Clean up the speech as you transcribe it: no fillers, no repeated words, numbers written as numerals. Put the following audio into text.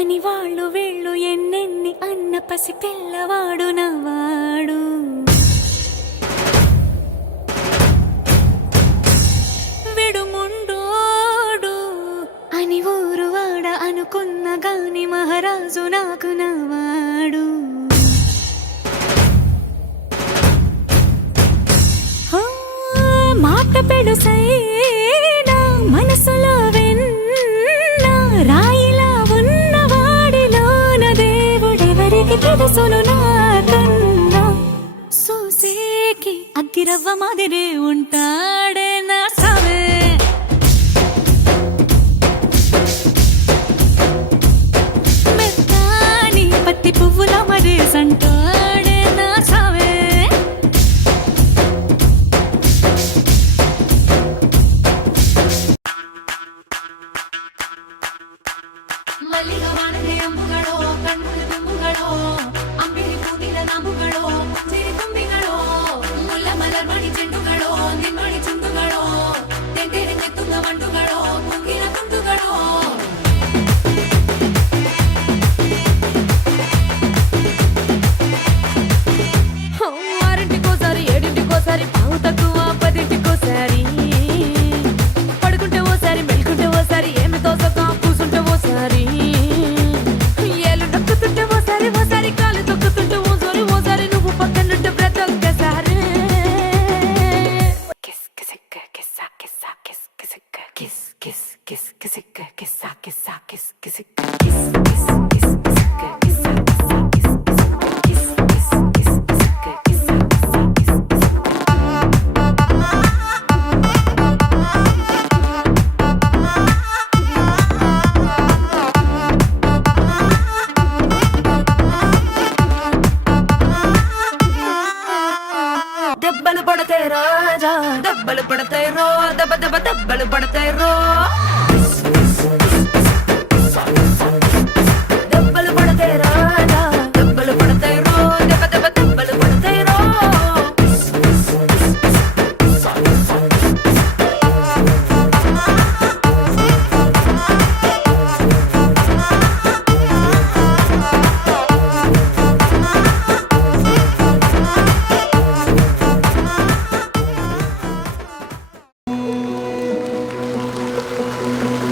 అని వాళ్ళు వీళ్ళు ఎన్నెన్ని అన్న పసి పిల్లవాడు నవ్వాడు. విడుముండోడు అని ఊరు వాడ అనుకున్న గాని మహారాజు నాకు నవ్వాడు. మాట పెడుసైనా మనసులో వెన్న రాయిలా ఉన్నవాడిలోన దేవుడెవరికి తెలుసును నాకన్నా. సూసేకి అగ్గిరవ్వ మాదిరే ఉంటాడే నా సావే. మెత్తాని పత్తి పువ్వుల మరేసంటాడే నా సావే. ಮಲ್ಲಿಗ ವಾಣದೆ ಅಂಬುಗಳೋ ಕಣ್ಣುಗಳ ತುಂಬುಗಳೋ ಅಂಬಿಳಿ ಕೂದಿನ ನಾಂಬುಗಳೋ ಸಿರಿ ತುಂಬಿಗಳೋ ಮುಲ್ಲ ಮಲರ್ಮಣಿ ಚೆಂಡುಗಳೋ ನಿಮ್ಮಣಿ ಚುಂಡುಗಳೋ ತೆಂಟೆರೆ ತುಂಗ ಮಂಡುಗಳೋ ಮುಗಿನ ತುಂಡುಗಳೋ. ఆరింటికోసారి ఏడింటికోసారి పావు తక్కువ పదింటికోసారి పడుకుంటే ఓసారి మెలుకుంటే ఓసారి ఏమి తోసక కూసుంటే ఓసారి ఏలు నొక్కుతుంటే ఓసారి ఓసారి కాలు తొక్కుతుంటే ఓసారి ఓసారి నువ్వు పక్కనుంటే ప్రతి ఒక్కసారి కిస్ కిసిక్క కిస్సా కిస్సా కిస్ కిసిక్క కిస్ కిస్ కిస్ కిసిక్క కిస్సా కిస్సా కిస్ కిసిక్క కిస్ కిస్ కిస్ కిసిక్క కిస్సా కిస్సా కిస్ కిస్ కిస్ కిస్ కిసిక్క కిస్సా కిస్సా కిస్ దెబ్బలు పడతాయి రాజా దెబ్బలు పడతాయి రో దెబ్బ దెబ్బ దెబ్బలు పడతాయి రో.